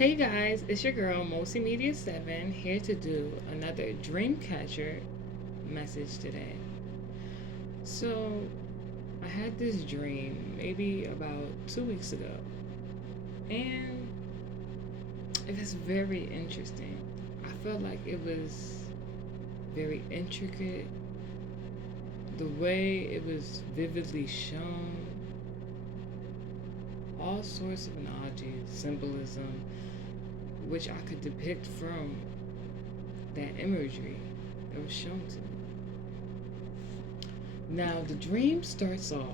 Hey guys, it's your girl Multimedia 7 here to do another Dreamcatcher message today. So, I had this dream maybe about 2 weeks ago, and it was very interesting. I felt like it was very intricate, the way it was vividly shown, all sorts of analogies, symbolism, which I could depict from that imagery that was shown to me. Now, the dream starts off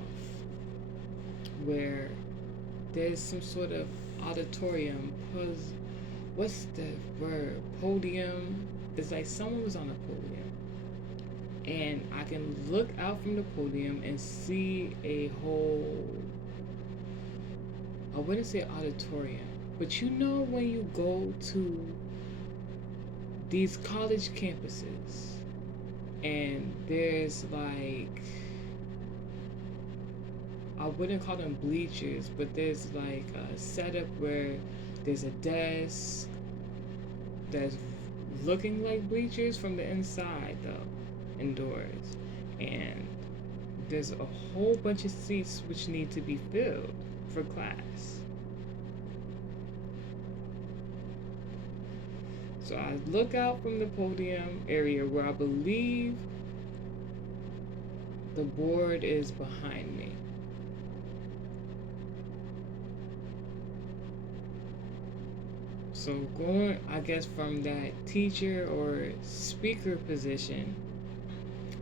where there's some sort of auditorium. What's the word? Podium. It's like someone was on a podium. And I can look out from the podium and see a whole, I wouldn't say auditorium, but you know when you go to these college campuses and there's like, I wouldn't call them bleachers, but there's like a setup where there's a desk that's looking like bleachers from the inside though, indoors. And there's a whole bunch of seats which need to be filled for class. So I look out from the podium area where I believe the board is behind me. So going, I guess, from that teacher or speaker position,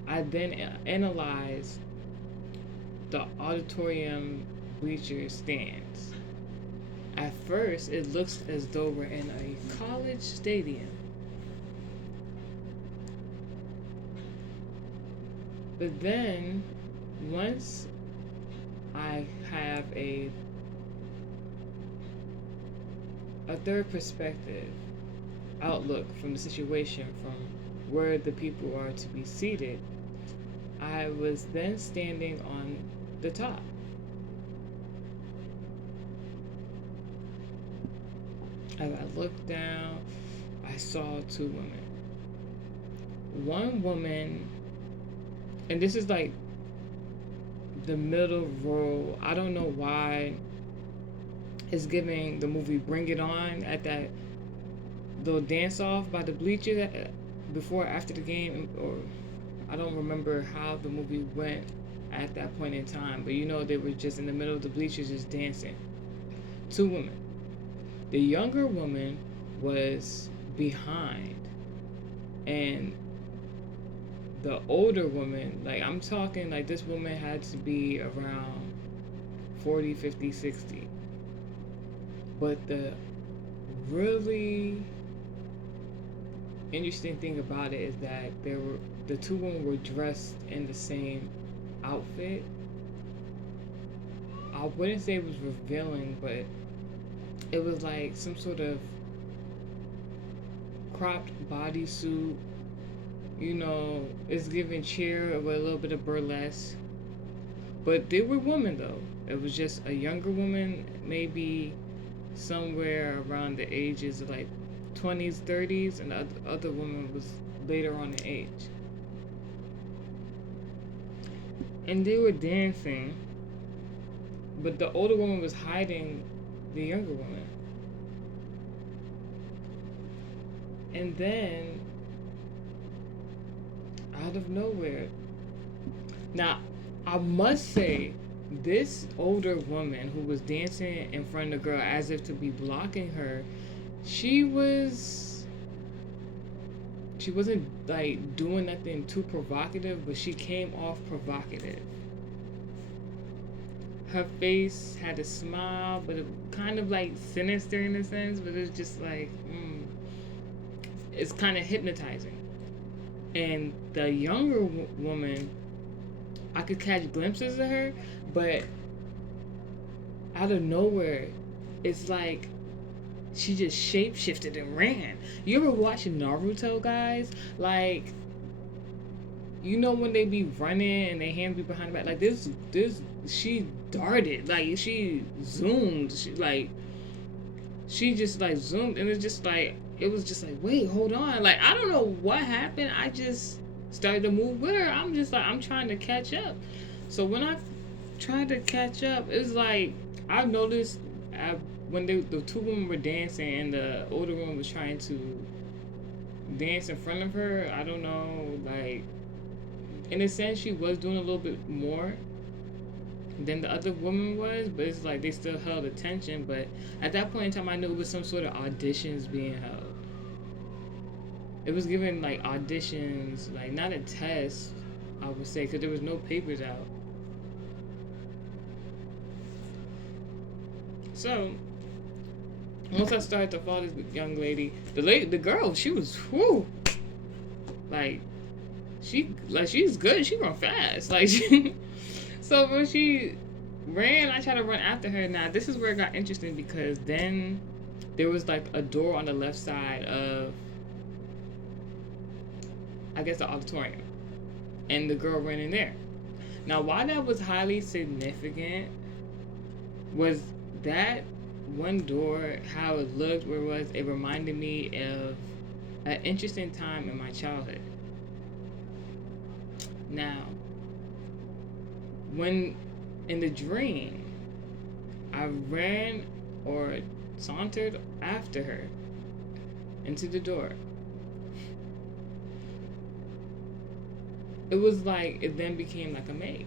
I then analyze the auditorium bleacher stands. At first, it looks as though we're in a college stadium. But then, once I have a third perspective, outlook from the situation, from where the people are to be seated, I was then standing on the top. As I looked down, I saw two women. One woman, and this is like the middle row. I don't know why it's giving the movie Bring It On at that little dance off by the bleachers before or after the game, or I don't remember how the movie went at that point in time, but you know they were just in the middle of the bleachers just dancing. Two women. The younger woman was behind, and the older woman, like I'm talking like this woman had to be around 40, 50, 60. But the really interesting thing about it is that the two women were dressed in the same outfit. I wouldn't say it was revealing, but it was like some sort of cropped bodysuit. You know, it's giving cheer with a little bit of burlesque. But they were women though. It was just a younger woman, maybe somewhere around the ages of like 20s, 30s, and the other woman was later on in age. And they were dancing, but the older woman was hiding the younger woman. And then, out of nowhere, now I must say, this older woman who was dancing in front of the girl as if to be blocking her, she wasn't like doing nothing too provocative, but she came off provocative. Her face had a smile, but it kind of like sinister in a sense, but it's just like it's kind of hypnotizing. And the younger woman, I could catch glimpses of her, but out of nowhere, it's like she just shape shifted and ran. You ever watching Naruto, guys? Like, you know when they be running and their hands be behind the back? Like this, she darted. Like she zoomed. she just like zoomed, and it was just like, wait, hold on, like I don't know what happened. I just started to move with her. I'm just like, I'm trying to catch up. So when I tried to catch up, it's like I noticed when the two women were dancing and the older one was trying to dance in front of her. I don't know, like in a sense, she was doing a little bit more than the other woman was, but it's like they still held attention. But at that point in time, I knew it was some sort of auditions being held. It was given like auditions, like not a test, I would say, because there was no papers out. So once I started to follow this young lady, the girl, she was whoo, like she's good. She run fast, like so when she ran, I tried to run after her. Now this is where it got interesting because then there was like a door on the left side of, I guess, the auditorium, and the girl ran in there. Now why that was highly significant was that one door, how it looked, where it was, it reminded me of an interesting time in my childhood. Now, when in the dream, I ran or sauntered after her into the door. It was like it then became like a maze.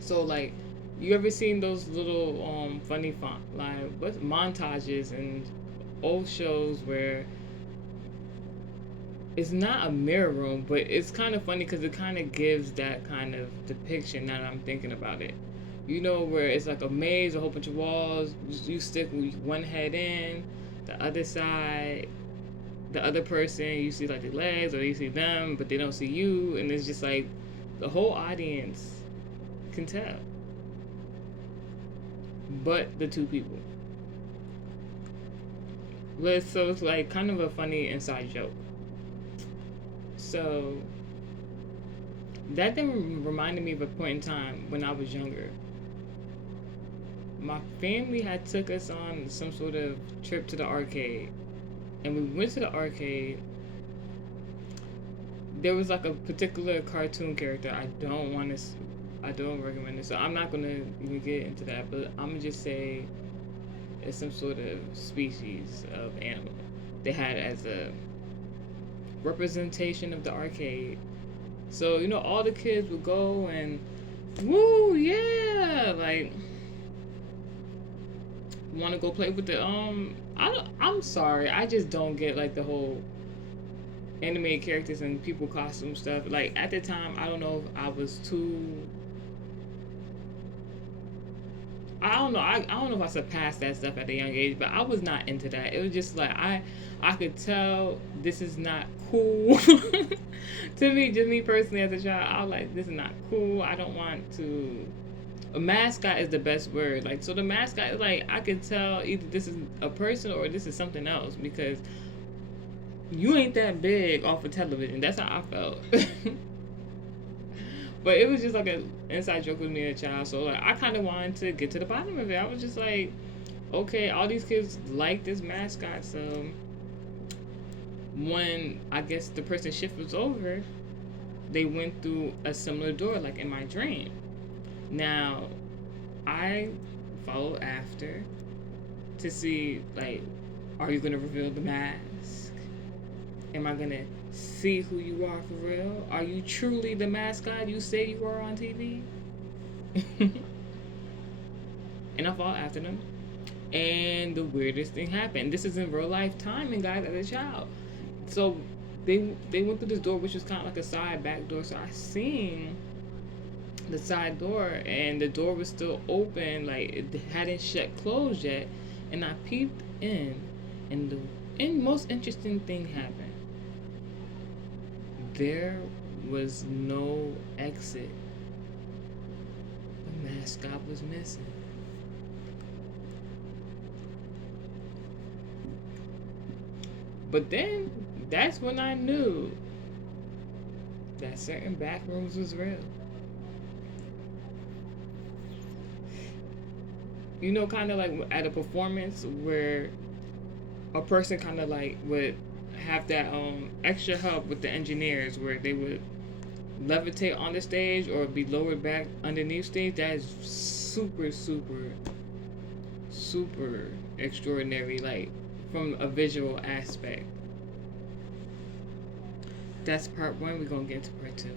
So like, you ever seen those little funny like what's montages and old shows where it's not a mirror room, but it's kind of funny because it kind of gives that kind of depiction now that I'm thinking about it. You know, where it's like a maze, a whole bunch of walls. You stick one head in, the other side, the other person, you see like the legs, or you see them, but they don't see you, and it's just like the whole audience can tell, but the two people. So it's like kind of a funny inside joke. So that then reminded me of a point in time when I was younger. My family had took us on some sort of trip to the arcade, and we went to the arcade. There was like a particular cartoon character. I don't recommend it, so I'm not gonna even get into that. But I'm gonna just say it's some sort of species of animal they had as a representation of the arcade. So you know, all the kids would go and woo, yeah, like want to go play with the I'm sorry, I just don't get like the whole animated characters and people costume stuff. Like at the time, I don't know if I was too. I don't know. I don't know if I surpassed that stuff at a young age, but I was not into that. It was just like I could tell this is not cool. To me, just me personally as a child, I was like, this is not cool. I don't want to. A mascot is the best word. Like, so the mascot is like, I could tell either this is a person or this is something else because you ain't that big off of television. That's how I felt. But it was just like an inside joke with me as a child. So like, I kind of wanted to get to the bottom of it. I was just like, okay, all these kids like this mascot. So when I guess the person's shift was over, they went through a similar door, like in my dream. Now, I followed after to see, like, are you going to reveal the mask? Am I going to see who you are for real? Are you truly the mascot you say you are on TV? And I followed after them. And the weirdest thing happened. This is in real life timing, guys, as a child. So they went through this door, which was kind of like a side back door. So I seen the side door, and the door was still open, like it hadn't shut closed yet. And I peeped in, and the most interesting thing happened. There was no exit. The mascot was missing. But then that's when I knew that certain bathrooms was real. you know, kind of like at a performance where a person kind of like would have that extra help with the engineers where they would levitate on the stage or be lowered back underneath stage. That is super extraordinary, like from a visual aspect. That's part one. We're gonna get into part two.